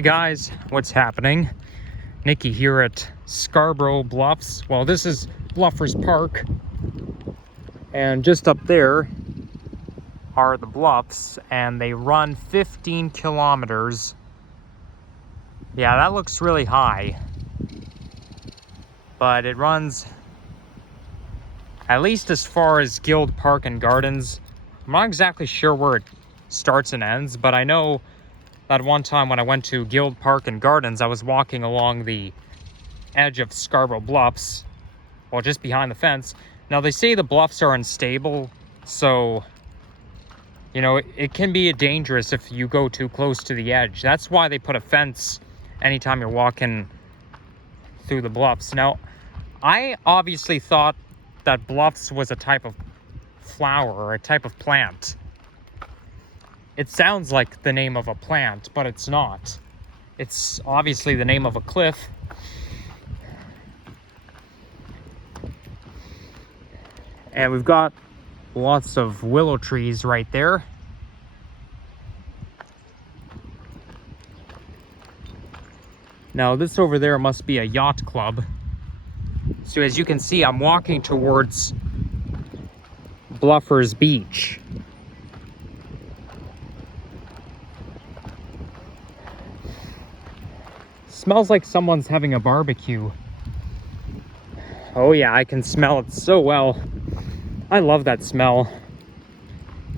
Hey guys, what's happening? Nikki here at Scarborough Bluffs. Well, this is Bluffers Park, and just up there are the bluffs, and they run 15 kilometers. Yeah, that looks really high, but it runs at least as far as Guild Park and Gardens. I'm not exactly sure where it starts and ends, but I know that one time when I went to Guild Park and Gardens, I was walking along the edge of Scarborough Bluffs, well, just behind the fence. Now, they say the bluffs are unstable, so, you know, it can be dangerous if you go too close to the edge. That's why they put a fence anytime you're walking through the bluffs. Now, I obviously thought that bluffs was a type of flower or a type of plant. It sounds like the name of a plant, but it's not. It's obviously the name of a cliff. And we've got lots of willow trees right there. Now, this over there must be a yacht club. So as you can see, I'm walking towards Bluffers Beach. Smells like someone's having a barbecue. Oh yeah, I can smell it so well. I love that smell.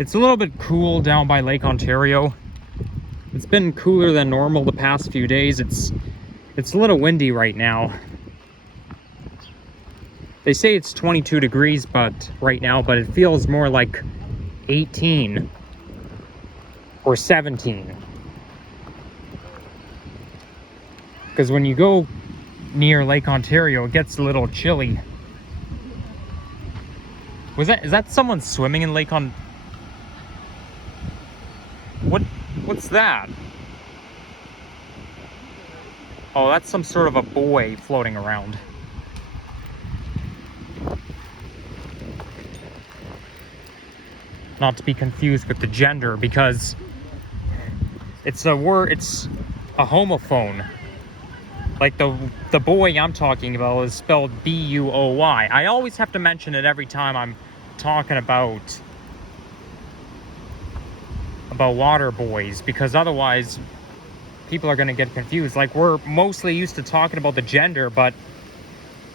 It's a little bit cool down by Lake Ontario. It's been cooler than normal the past few days. It's a little windy right now. They say it's 22 degrees right now, but it feels more like 18 or 17. Because when you go near Lake Ontario, it gets a little chilly. Is that someone swimming in Lake On? What's that? Oh, that's some sort of a buoy floating around. Not to be confused with the gender, because it's a homophone. Like the boy I'm talking about is spelled B-U-O-Y. I always have to mention it every time I'm talking about water boys, because otherwise people are going to get confused. Like, we're mostly used to talking about the gender, but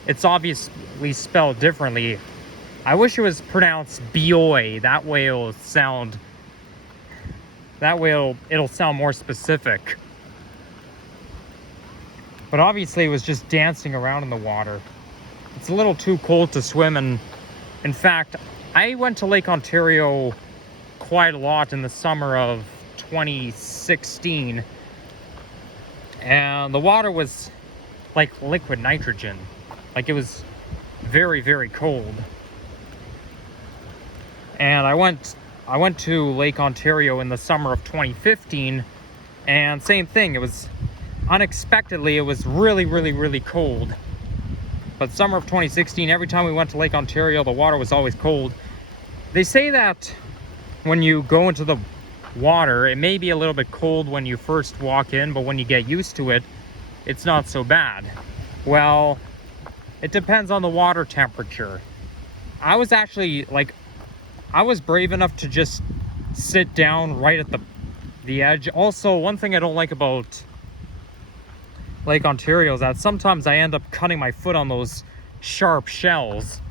it's obviously spelled differently. I wish it was pronounced B-O-Y. That way it'll sound more specific. But obviously it was just dancing around in the water. It's a little too cold to swim, and in fact, I went to Lake Ontario quite a lot in the summer of 2016, and the water was like liquid nitrogen. Like, it was very, very cold. And I went to Lake Ontario in the summer of 2015, and same thing. It was unexpectedly, it was really, really, really cold. But summer of 2016, every time we went to Lake Ontario, the water was always cold. They say that when you go into the water, it may be a little bit cold when you first walk in, but when you get used to it, it's not so bad. Well, it depends on the water temperature. I was brave enough to just sit down right at the edge. Also, one thing I don't like about Lake Ontario is that sometimes I end up cutting my foot on those sharp shells,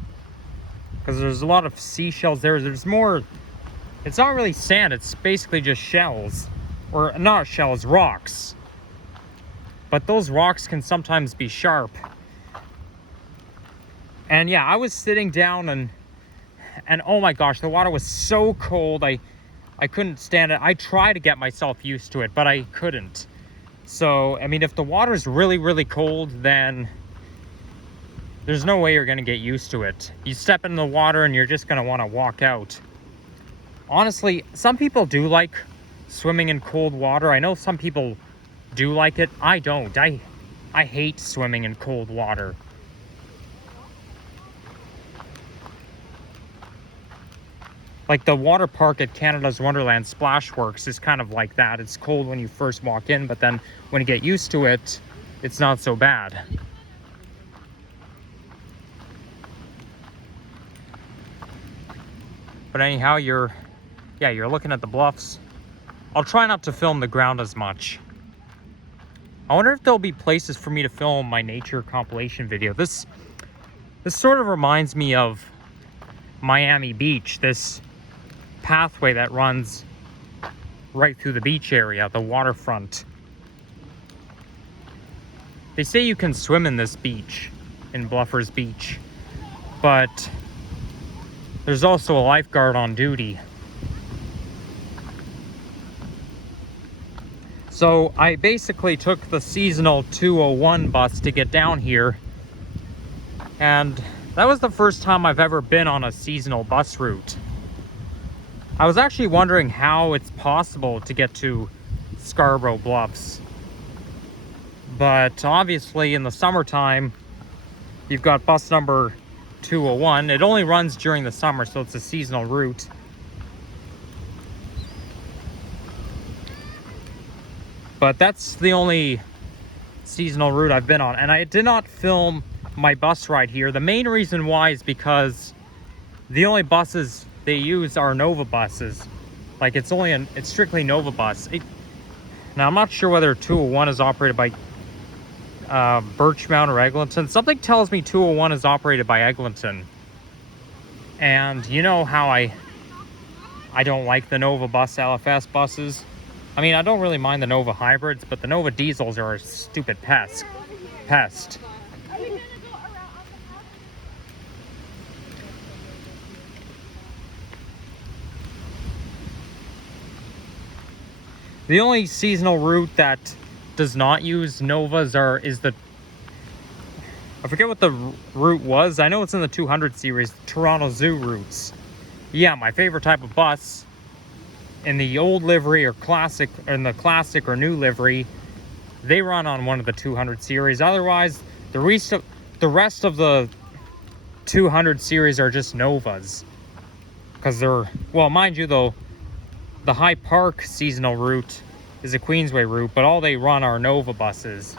because there's a lot of seashells there. There's more, it's not really sand, it's basically just shells, or not shells, rocks. But those rocks can sometimes be sharp. And yeah, I was sitting down, and oh my gosh, the water was so cold. I couldn't stand it. I tried to get myself used to it, but I couldn't. So, I mean, if the water's really, really cold, then there's no way you're going to get used to it. You step in the water and you're just going to want to walk out. Honestly, some people do like swimming in cold water. I know some people do like it. I don't. I hate swimming in cold water. Like the water park at Canada's Wonderland Splashworks is kind of like that. It's cold when you first walk in, but then when you get used to it, it's not so bad. But anyhow, you're looking at the bluffs. I'll try not to film the ground as much. I wonder if there'll be places for me to film my nature compilation video. This sort of reminds me of Miami Beach, this pathway that runs right through the beach area, the waterfront. They say you can swim in this beach, in Bluffers Beach, but there's also a lifeguard on duty. So I basically took the seasonal 201 bus to get down here, and that was the first time I've ever been on a seasonal bus route. I was actually wondering how it's possible to get to Scarborough Bluffs. But obviously in the summertime, you've got bus number 201. It only runs during the summer, so it's a seasonal route. But that's the only seasonal route I've been on. And I did not film my bus ride here. The main reason why is because the only buses they use are Nova buses. Like it's strictly Nova bus. Now I'm not sure whether 201 is operated by Birchmount or Eglinton. Something tells me 201 is operated by Eglinton. And you know how I don't like the Nova bus LFS buses. I mean, I don't really mind the Nova hybrids, but the Nova diesels are a stupid pest. The only seasonal route that does not use Novas I forget what the route was. I know it's in the 200 series, Toronto Zoo routes. Yeah, my favorite type of bus. In the old livery or classic, or in the classic or new livery, they run on one of the 200 series. Otherwise, the rest of the 200 series are just Novas. Because they're, well, mind you though, the High Park seasonal route is a Queensway route, but all they run are Nova buses.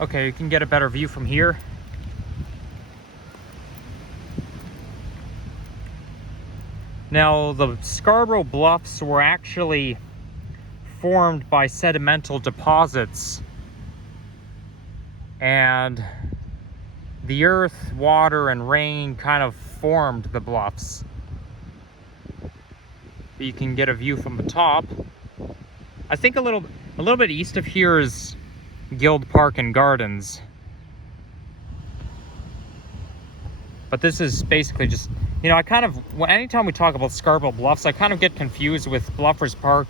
Okay, you can get a better view from here. Now, the Scarborough Bluffs were actually formed by sedimental deposits, and the earth, water, and rain kind of formed the bluffs. You can get a view from the top. I think a little bit east of here is Guild Park and Gardens. But this is basically just, you know, anytime we talk about Scarborough Bluffs, I kind of get confused with Bluffers Park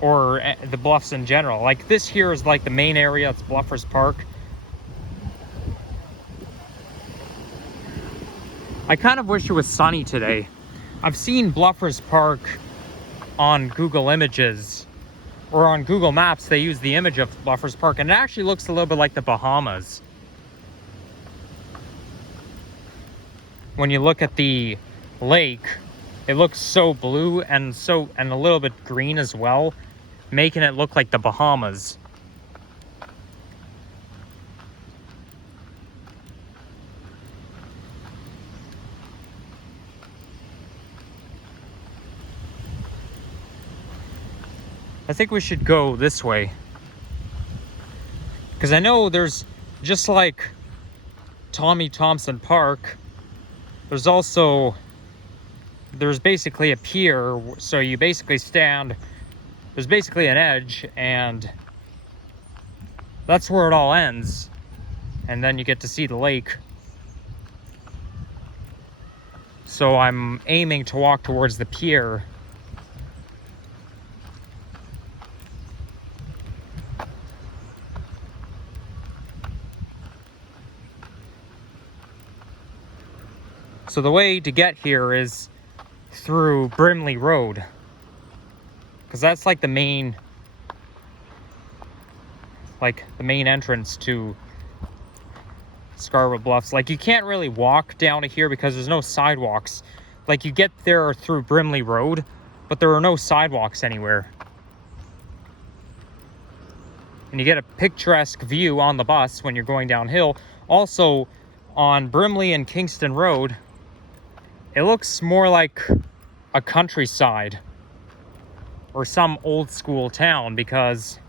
or the Bluffs in general. Like this here is like the main area, it's Bluffers Park. I kind of wish it was sunny today. I've seen Bluffers Park on Google Images, or on Google Maps, they use the image of Bluffers Park, and it actually looks a little bit like the Bahamas. When you look at the lake, it looks so blue and a little bit green as well, making it look like the Bahamas. I think we should go this way, because I know there's, just like Tommy Thompson Park, there's basically a pier, so you basically stand, there's basically an edge, and that's where it all ends, and then you get to see the lake. So I'm aiming to walk towards the pier. So the way to get here is through Brimley Road, because that's like the main entrance to Scarborough Bluffs. Like, you can't really walk down to here because there's no sidewalks. Like, you get there through Brimley Road, but there are no sidewalks anywhere. And you get a picturesque view on the bus when you're going downhill. Also, on Brimley and Kingston Road, it looks more like a countryside or some old school town, because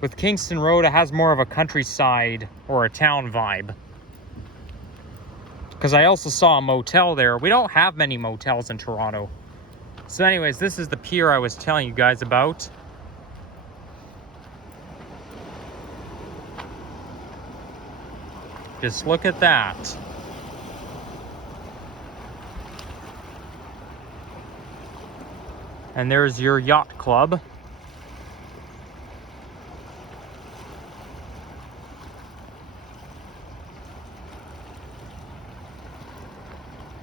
with Kingston Road, it has more of a countryside or a town vibe. Because I also saw a motel there. We don't have many motels in Toronto. So anyways, this is the pier I was telling you guys about. Just look at that. And there's your yacht club.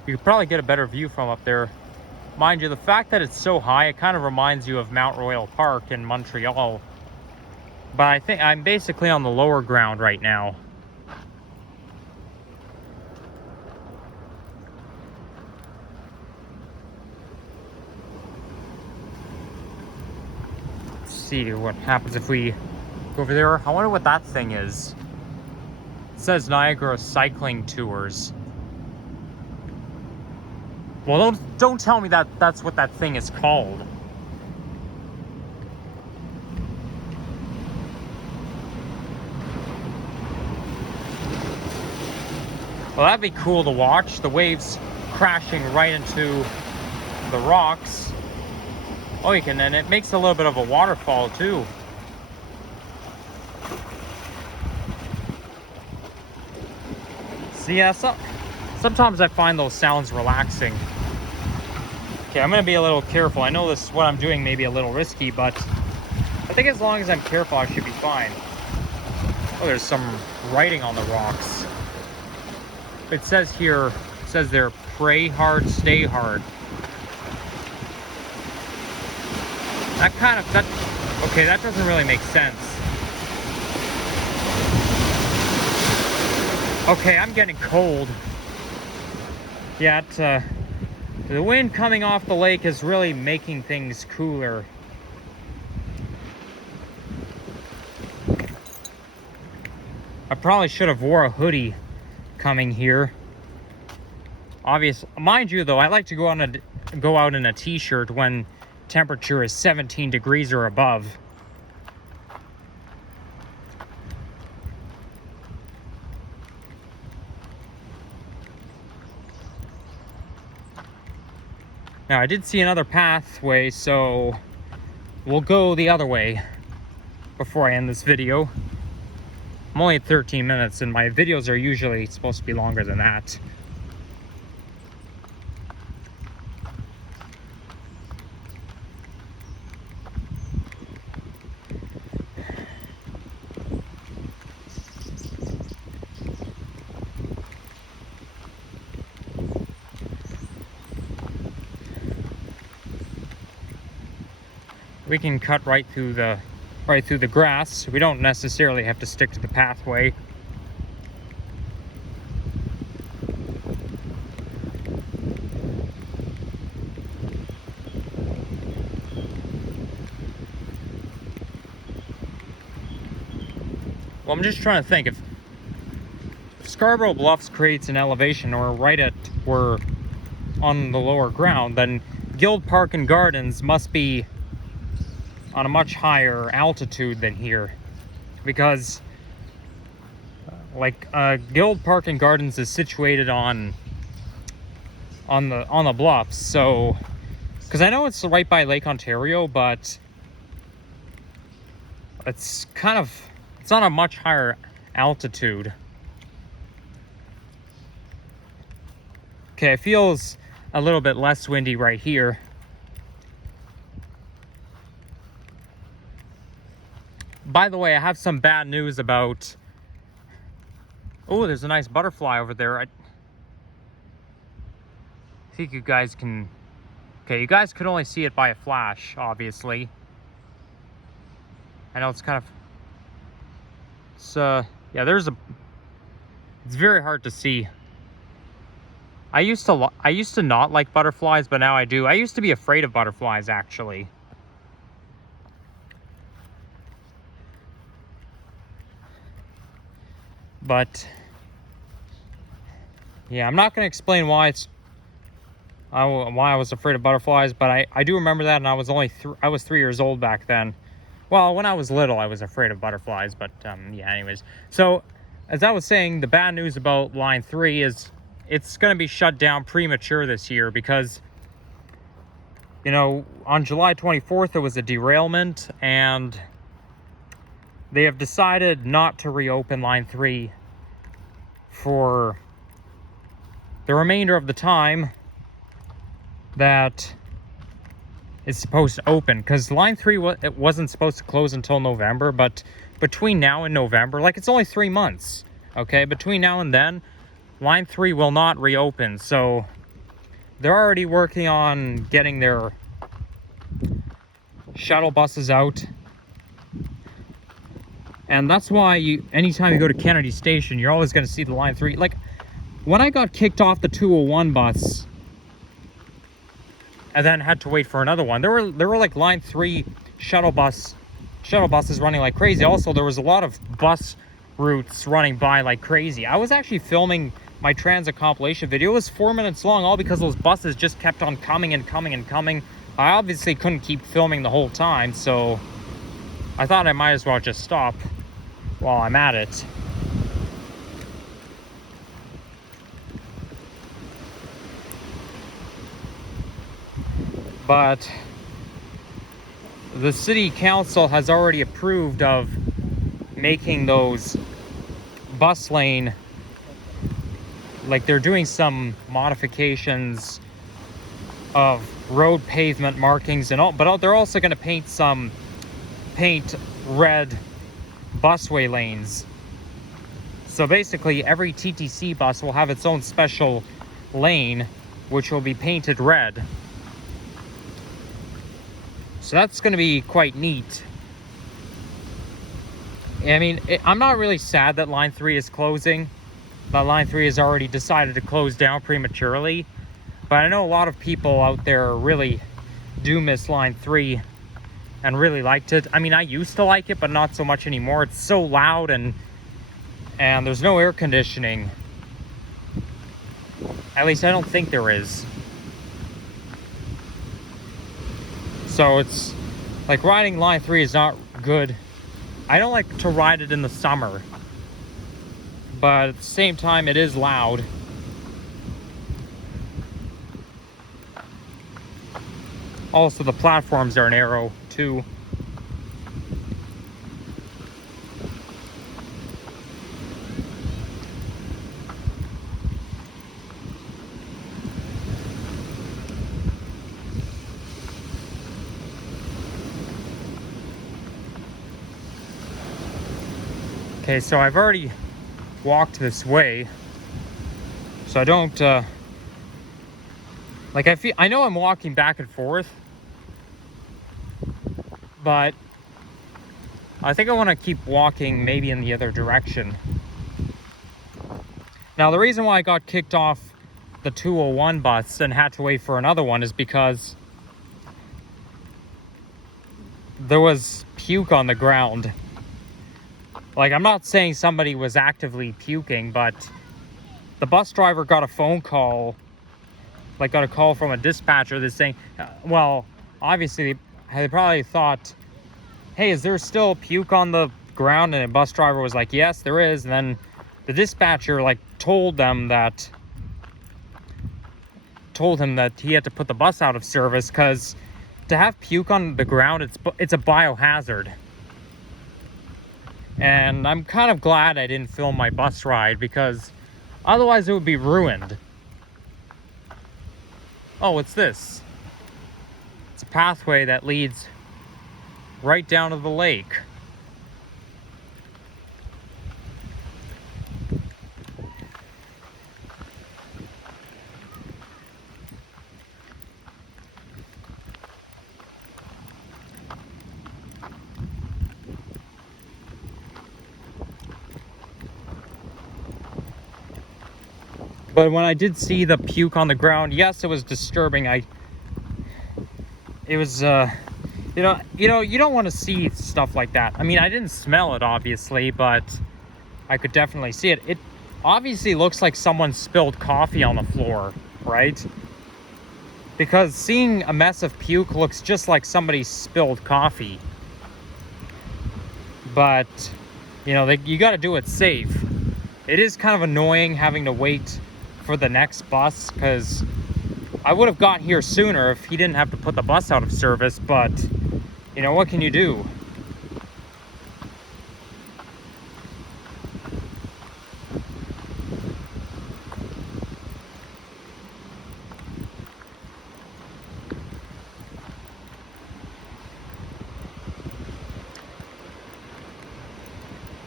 You could probably get a better view from up there. Mind you, the fact that it's so high, it kind of reminds you of Mount Royal Park in Montreal. But I think I'm basically on the lower ground right now. Let's see what happens if we go over there. I wonder what that thing is. It says Niagara Cycling Tours. Well, don't tell me that that's what that thing is called. Well, that'd be cool to watch. The waves crashing right into the rocks. Oh, you can, and it makes a little bit of a waterfall too. So yeah, sometimes I find those sounds relaxing. Okay, I'm gonna be a little careful. I know what I'm doing may be a little risky, but I think as long as I'm careful, I should be fine. Oh, there's some writing on the rocks. It says here, there, pray hard, stay hard. Okay, that doesn't really make sense. Okay, I'm getting cold. Yeah, the wind coming off the lake is really making things cooler. I probably should have wore a hoodie coming here. Obviously, mind you though, I like to go out in a t-shirt when temperature is 17 degrees or above. Now, I did see another pathway, so we'll go the other way before I end this video. I'm only at 13 minutes, and my videos are usually supposed to be longer than that. We can cut right through the grass. We don't necessarily have to stick to the pathway. Well, I'm just trying to think, if Scarborough Bluffs creates an elevation or we're on the lower ground, then Guild Park and Gardens must be on a much higher altitude than here, because Guild Park and Gardens is situated on the bluffs. So, because I know it's right by Lake Ontario, but it's on a much higher altitude. Okay, it feels a little bit less windy right here. By the way, I have some bad news about... Oh, there's a nice butterfly over there. I think you guys can... Okay, you guys could only see it by a flash, obviously. I know it's kind of... yeah, there's It's very hard to see. I used to not like butterflies, but now I do. I used to be afraid of butterflies, actually. But yeah, I'm not going to explain why I was afraid of butterflies, but I do remember that, and I was only I was 3 years old back then. Well, when I was little, I was afraid of butterflies, but yeah, anyways. So, as I was saying, the bad news about Line 3 is it's going to be shut down premature this year because, you know, on July 24th, there was a derailment, and they have decided not to reopen Line 3 for the remainder of the time that it's supposed to open, because Line 3 it wasn't supposed to close until November, but between now and November, like, it's only 3 months, okay? Between now and then, Line 3 will not reopen, so they're already working on getting their shuttle buses out. And that's why anytime you go to Kennedy Station, you're always going to see the Line 3. Like, when I got kicked off the 201 bus and then had to wait for another one, there were like Line 3 shuttle buses running like crazy. Also, there was a lot of bus routes running by like crazy. I was actually filming my transit compilation video. It was 4 minutes long, all because those buses just kept on coming and coming and coming. I obviously couldn't keep filming the whole time, so I thought I might as well just stop while I'm at it. But the city council has already approved of making those bus lane, like, they're doing some modifications of road pavement markings and all, but they're also going to paint red busway lanes. So basically every TTC bus will have its own special lane, which will be painted red. So that's going to be quite neat. I mean, I'm not really sad that Line 3 is closing. That Line 3 has already decided to close down prematurely. But I know a lot of people out there really do miss Line 3 and really liked it. I mean, I used to like it, but not so much anymore. It's so loud, and there's no air conditioning. At least I don't think there is. So it's like, riding Line 3 is not good. I don't like to ride it in the summer, but at the same time, it is loud. Also, the platforms are narrow too. Okay, so I've already walked this way, so I don't, like, I know I'm walking back and forth, but I think I want to keep walking maybe in the other direction. Now, the reason why I got kicked off the 201 bus and had to wait for another one is because there was puke on the ground. Like, I'm not saying somebody was actively puking, but the bus driver got a phone call, like, got a call from a dispatcher that's saying, well, obviously they probably thought, hey, is there still puke on the ground? And the bus driver was like, yes, there is. And then the dispatcher, like, told him that he had to put the bus out of service, because to have puke on the ground, it's a biohazard. And I'm kind of glad I didn't film my bus ride, because otherwise it would be ruined. Oh, what's this? It's a pathway that leads right down to the lake. But when I did see the puke on the ground, yes, it was disturbing. It was, you don't want to see stuff like that. I mean, I didn't smell it, obviously, but I could definitely see it. It obviously looks like someone spilled coffee on the floor, right? Because seeing a mess of puke looks just like somebody spilled coffee. But, you got to do it safe. It is kind of annoying having to wait for the next bus, because I would have got here sooner if he didn't have to put the bus out of service, but, what can you do?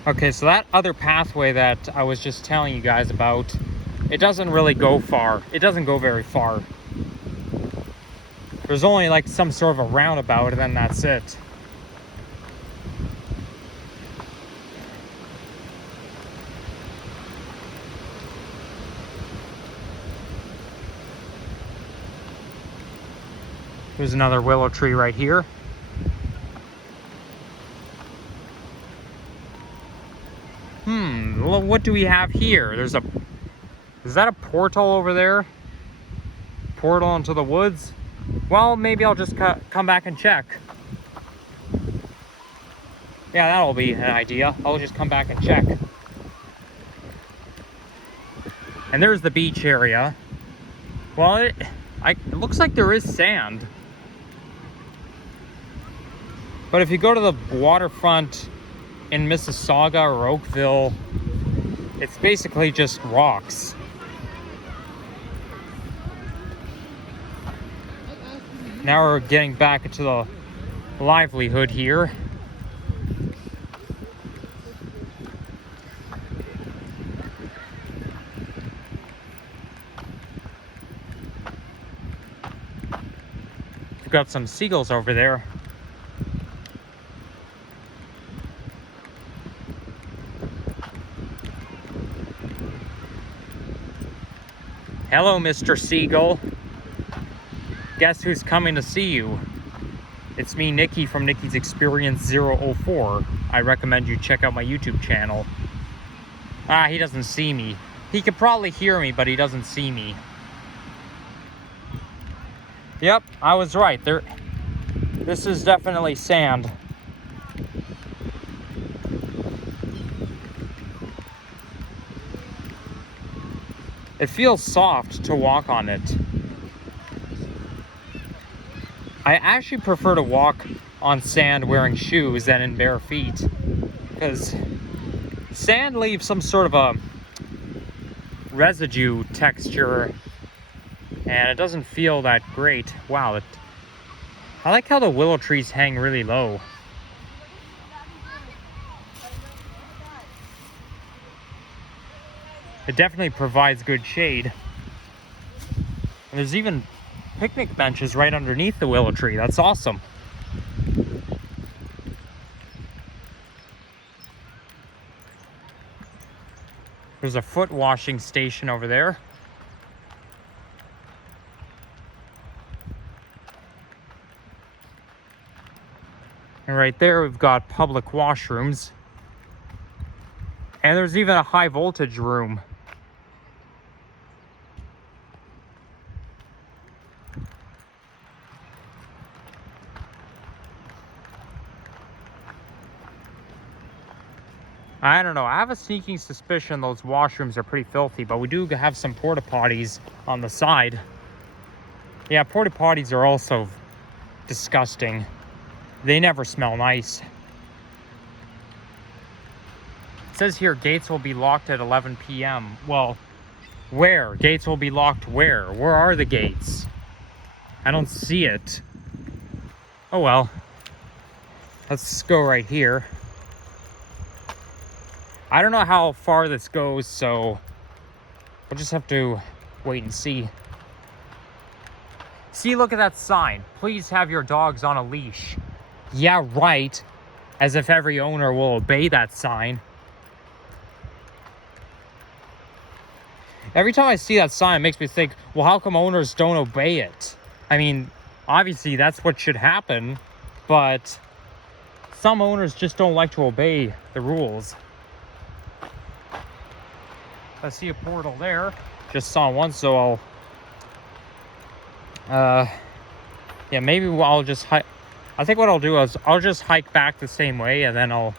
Okay, so that other pathway that I was just telling you guys about, it doesn't really go far. It doesn't go very far. There's only like some sort of a roundabout, and then that's it. There's another willow tree right here. Well, what do we have here? Is that a portal over there? Portal into the woods? Well, maybe I'll just come back and check. Yeah, that'll be an idea. I'll just come back and check. And there's the beach area. Well, it looks like there is sand. But if you go to the waterfront in Mississauga or Oakville, it's basically just rocks. Now we're getting back into the livelihood here. We've got some seagulls over there. Hello, Mr. Seagull. Guess who's coming to see you? It's me, Nikki, from Nikki's Experience 004. I recommend you check out my YouTube channel. He doesn't see me. He could probably hear me, but he doesn't see me. Yep, I was right. This is definitely sand. It feels soft to walk on it. I actually prefer to walk on sand wearing shoes than in bare feet, because sand leaves some sort of a residue texture, and it doesn't feel that great. Wow, I like how the willow trees hang really low. It definitely provides good shade. And there's even picnic benches right underneath the willow tree. That's awesome. There's a foot washing station over there. And right there we've got public washrooms. And there's even a high voltage room. I don't know, I have a sneaking suspicion those washrooms are pretty filthy, but we do have some porta potties on the side. Yeah, porta potties are also disgusting. They never smell nice. It says here gates will be locked at 11 p.m. Well, where? Gates will be locked where? Where are the gates? I don't see it. Oh well. Let's go right here. I don't know how far this goes, so we'll just have to wait and see. See, look at that sign. Please have your dogs on a leash. Yeah, right. As if every owner will obey that sign. Every time I see that sign, it makes me think, well, how come owners don't obey it? I mean, obviously that's what should happen, but some owners just don't like to obey the rules. I see a portal there. Just saw one, so yeah, maybe I'll just hike. I think what I'll do is I'll just hike back the same way, and then I'll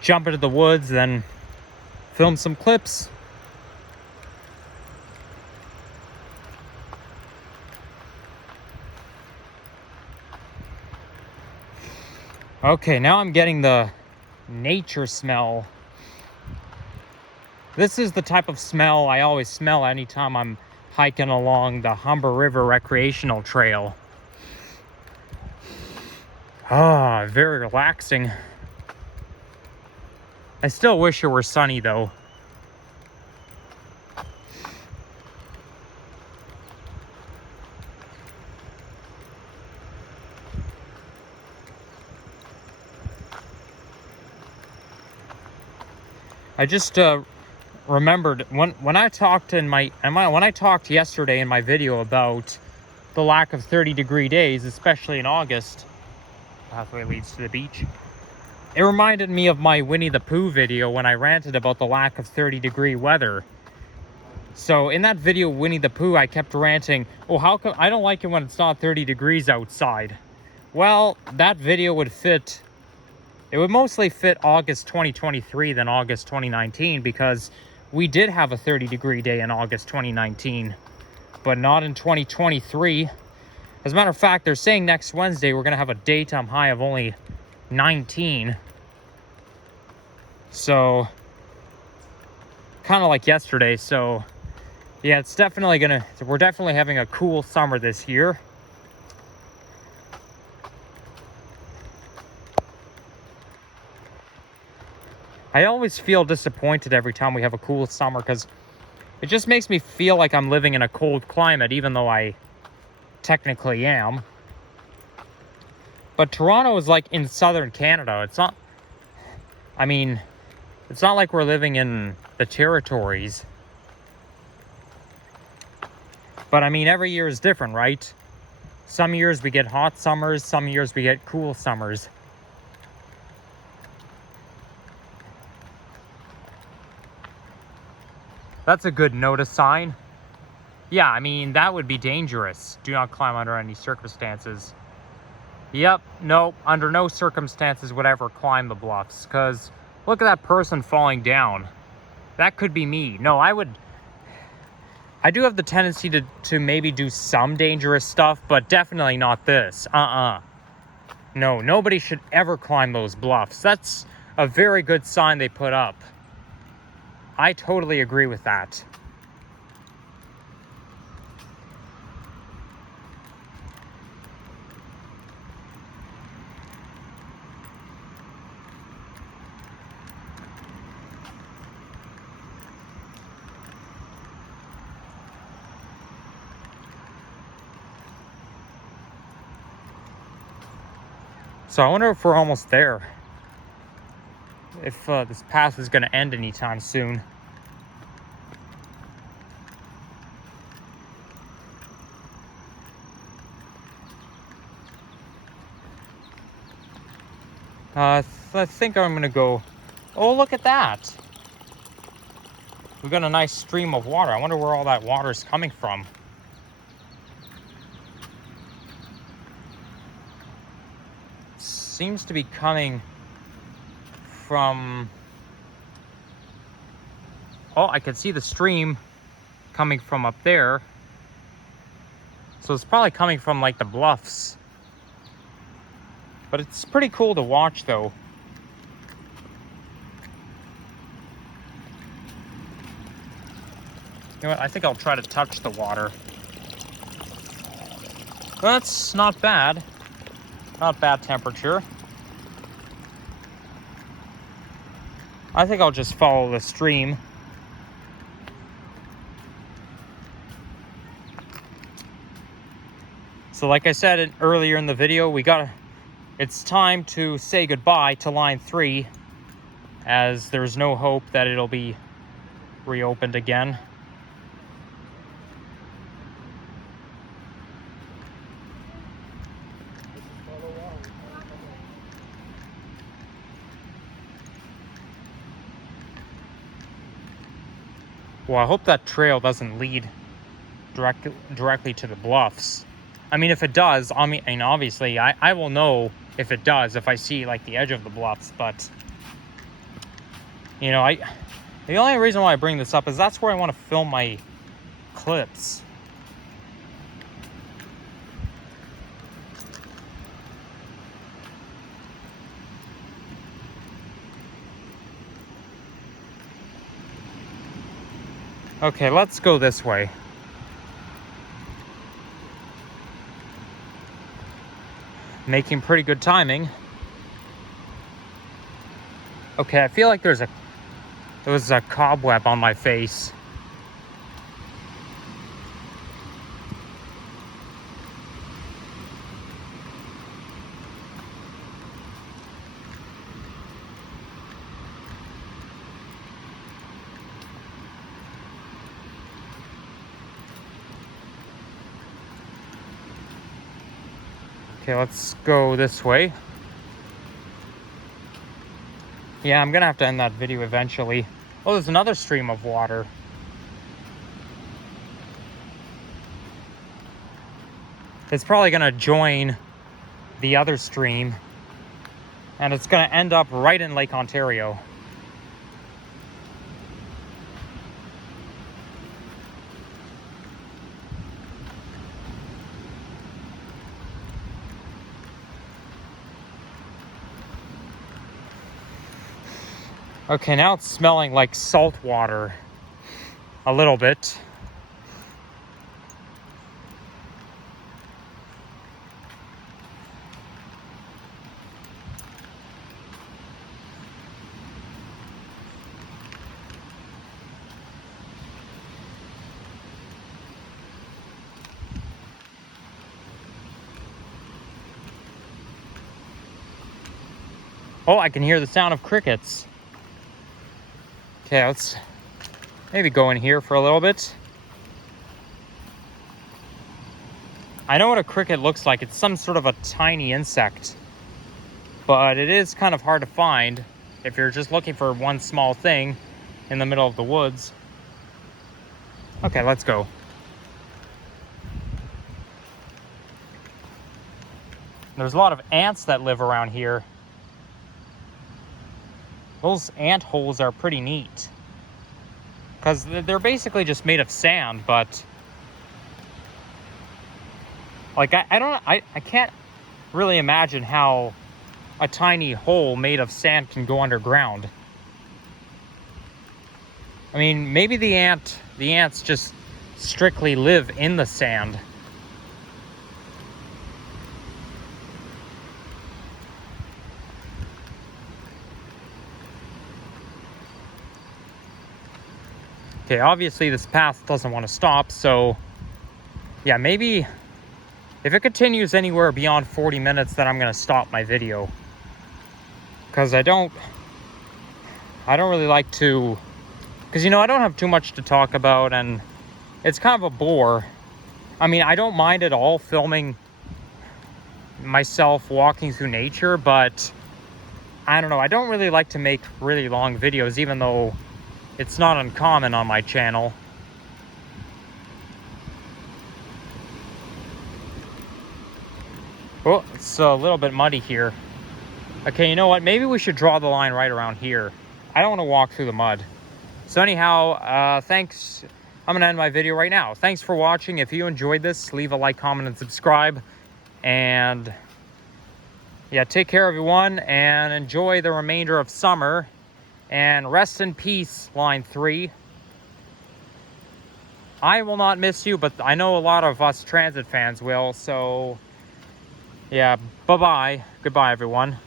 jump into the woods, then film some clips. Okay, now I'm getting the nature smell. This is the type of smell I always smell anytime I'm hiking along the Humber River Recreational Trail. Ah, very relaxing. I still wish it were sunny though. I just remembered when I talked when I talked yesterday in my video about the lack of 30-degree days, especially in August. Pathway leads to the beach. It reminded me of my Winnie the Pooh video when I ranted about the lack of 30-degree weather. So in that video, Winnie the Pooh, I kept ranting, oh, how come I don't like it when it's not 30 degrees outside. Well, that video would fit. It would mostly fit August 2023 than August 2019, because we did have a 30-degree day in August 2019, but not in 2023. As a matter of fact, they're saying next Wednesday we're going to have a daytime high of only 19. So, kind of like yesterday. So, yeah, it's definitely we're definitely having a cool summer this year. I always feel disappointed every time we have a cool summer, because it just makes me feel like I'm living in a cold climate, even though I technically am. But Toronto is like in southern Canada. It's not, I mean, it's not like we're living in the territories. But I mean, every year is different, right? Some years we get hot summers, some years we get cool summers. That's a good notice sign. Yeah, I mean, that would be dangerous. Do not climb under any circumstances. Yep, no, under no circumstances would I ever climb the bluffs, because look at that person falling down. That could be me. No, I do have the tendency to maybe do some dangerous stuff, but definitely not this. No, nobody should ever climb those bluffs. That's a very good sign they put up. I totally agree with that. So I wonder if we're almost there. If this path is going to end anytime soon. I think I'm going to go... Oh, look at that. We've got a nice stream of water. I wonder where all that water is coming from. Seems to be coming from... Oh, I can see the stream coming from up there. So it's probably coming from like the bluffs. But it's pretty cool to watch though. You know what? I think I'll try to touch the water. Well, that's not bad. Not bad temperature. I think I'll just follow the stream. So like I said earlier in the video, it's time to say goodbye to line 3, as there's no hope that it'll be reopened again. Well, I hope that trail doesn't lead directly to the bluffs. I mean, if it does, I mean, obviously, I will know if it does if I see like the edge of the bluffs. But you know, the only reason why I bring this up is that's where I want to film my clips. Okay, let's go this way. Making pretty good timing. Okay, I feel like there was a cobweb on my face. Okay, let's go this way. Yeah, I'm gonna have to end that video eventually. Oh, there's another stream of water. It's probably gonna join the other stream, and it's gonna end up right in Lake Ontario. Okay, now it's smelling like salt water a little bit. Oh, I can hear the sound of crickets. Okay, let's maybe go in here for a little bit. I know what a cricket looks like. It's some sort of a tiny insect, but it is kind of hard to find if you're just looking for one small thing in the middle of the woods. Okay, let's go. There's a lot of ants that live around here. Those ant holes are pretty neat because they're basically just made of sand, but like I can't really imagine how a tiny hole made of sand can go underground. I mean, maybe the ants just strictly live in the sand. Okay, obviously this path doesn't want to stop, so yeah, maybe if it continues anywhere beyond 40 minutes, then I'm going to stop my video. Because I don't really like to, because you know, I don't have too much to talk about and it's kind of a bore. I mean, I don't mind at all filming myself walking through nature, but I don't know, I don't really like to make really long videos, even though it's not uncommon on my channel. Oh, it's a little bit muddy here. Okay, you know what? Maybe we should draw the line right around here. I don't want to walk through the mud. So anyhow, thanks. I'm going to end my video right now. Thanks for watching. If you enjoyed this, leave a like, comment, and subscribe. And yeah, take care, everyone, and enjoy the remainder of summer. And rest in peace, Line 3. I will not miss you, but I know a lot of us transit fans will. So, yeah, bye-bye. Goodbye, everyone.